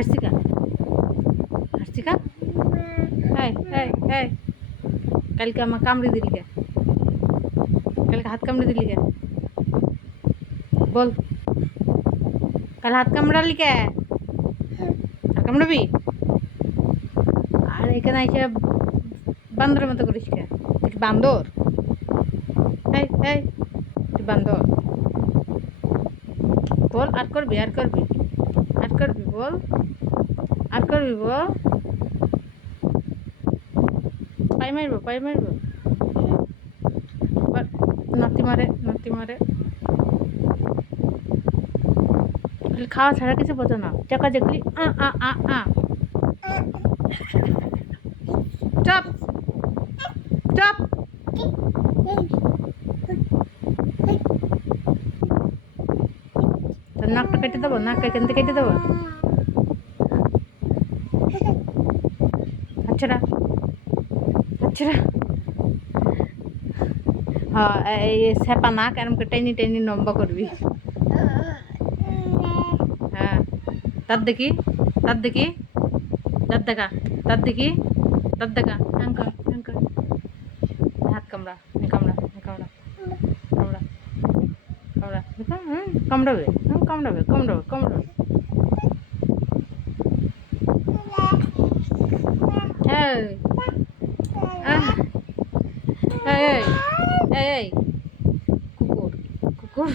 হাসিকা হাসিকা এই এই এই কালকে আমার কামড়ে দিলি কে? কালকে হাত কামড়ে দিলি কে? বল, কাল হাত কামড়ালি কে? হাত কামড়াবি? আর এখানে এসে বান্দরের মতো করিস কে? তুই কি বান্দর? এই এই তুই বান্দর? বল, আর করবি আর করবি আর করবি বল, আর করবি বল। পাই মারবো পাই মারবো, নাতি মারে নাতি মারে। খাওয়া ছাড়া কিছু বোঝো না, চাকা দেখলি আ আ আ আ। Chop chop. তোর নাকটা কেটে দেবো, নাক এখান থেকে কেটে দেবো। আচ্ছা আচ্ছা হ্যাঁ, এই সেপা নাক এরম করে টেনে টেনে লম্বা করবি। হ্যাঁ, তার দেখি তার দেখি তার দেখা তার দেখি তার দেখা অঙ্কর অঙ্কর। হাত কামড়া কামড়া কামড়া কামড়া কামড়া, কামড়াবে কামড়াবে কামড়াবে কামড়াবে। এই এই এই কুকুর কুকুর।